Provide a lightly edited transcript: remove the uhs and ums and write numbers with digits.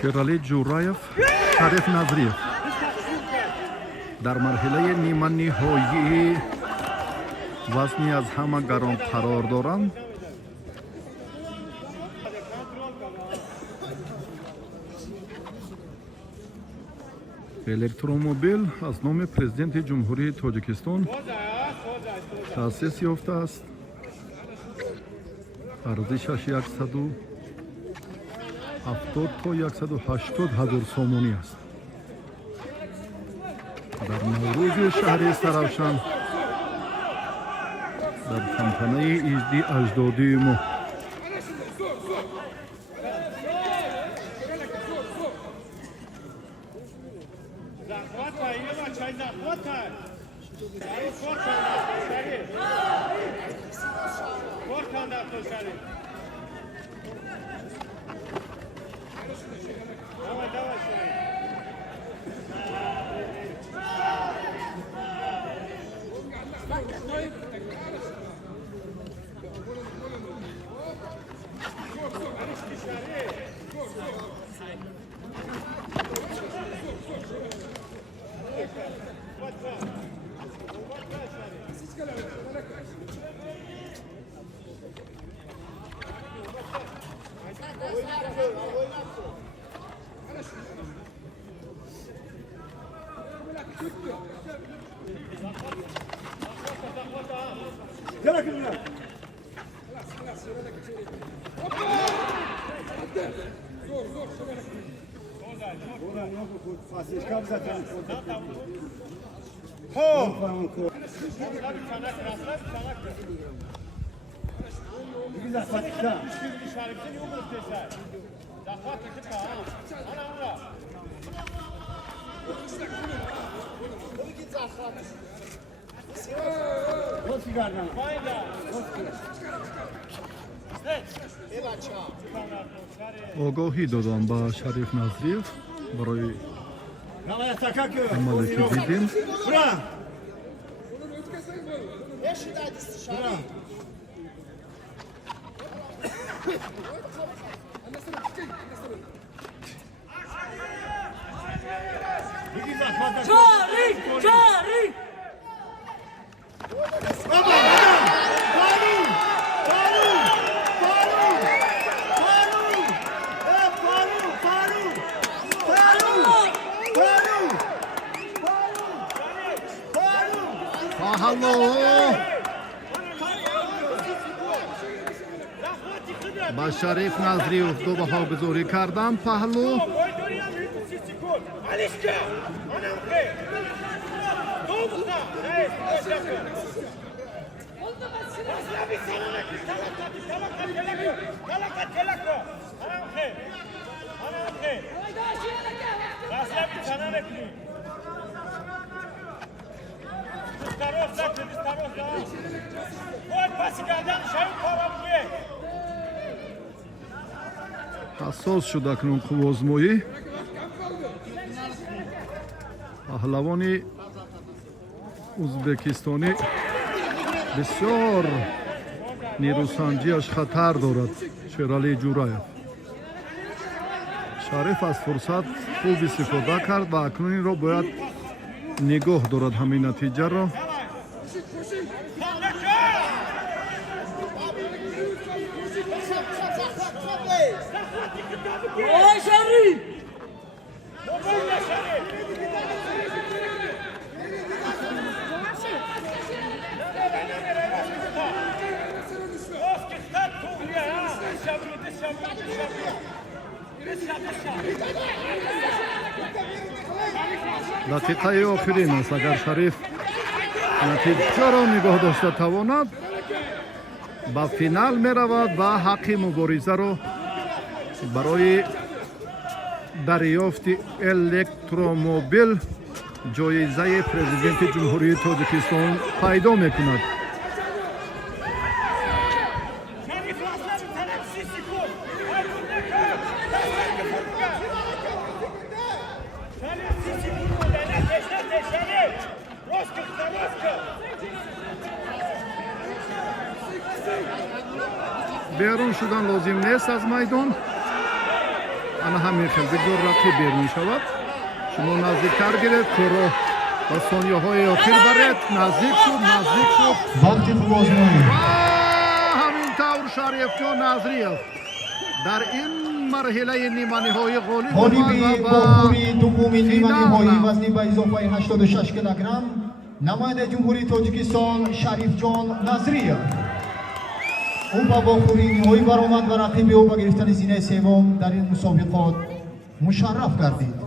شیرعلی جوراєв شریف نظریев در مرحله نیمه نهایی وزنی از همه گران قرار دارند. الکترومبیل از نام پرزیدنت جمهوری تاجیکستان تأسیس یافته است. ارزشش 170 تا 180 هزار سومانی است. در نوروز شهر سرافشان در تنتنه ایزدی اجدادی ما آگاهی دادم با شریف نظریев برای عملی که دیدیم. با شریف نظریев دو بها گذاری کردم. پهلو حساس شد اکنون خوازمایی. پهلوانی ازبکستانی بسیار نیروسنجیش خطر دارد. شیرعلی جوراєv شریف از فرصت خوب استفاده کرد و اکنون این را باید نگاه دارد همین نتیجه را. دقیقه آخرین است. اگر شریف نتیجه را نگاه داشته تواند با فینال می رود و حق مبارزه را برای دریافت الکترومبیل جایزه پرزیدنت جمهوری تاجیکستان پیدا می کند. берун шудан лозим нест аз майдон. Ана ҳамин хел бигор рақиб берун шавад. Шумо наздиктар гиред, кӯро ба сониyaҳои охир баред. Наздик шуд. вақти хуб озмоид. ҳамин тавр Шарифҷон Назриев дар ин марҳилаи ниманиҳои ғолиб ғолиби бохури дуввуми ниманиҳоӣ вазни ба изофаи 86 килограмм намояндаи ҷумҳурии Тоҷикистон Шарифҷон Назриев. ӯ ба бохури ниҳоӣ баромад ва рақиби ӯ ба гирифтани зинаи севум дар ин мусобиқот мушарраф гардид.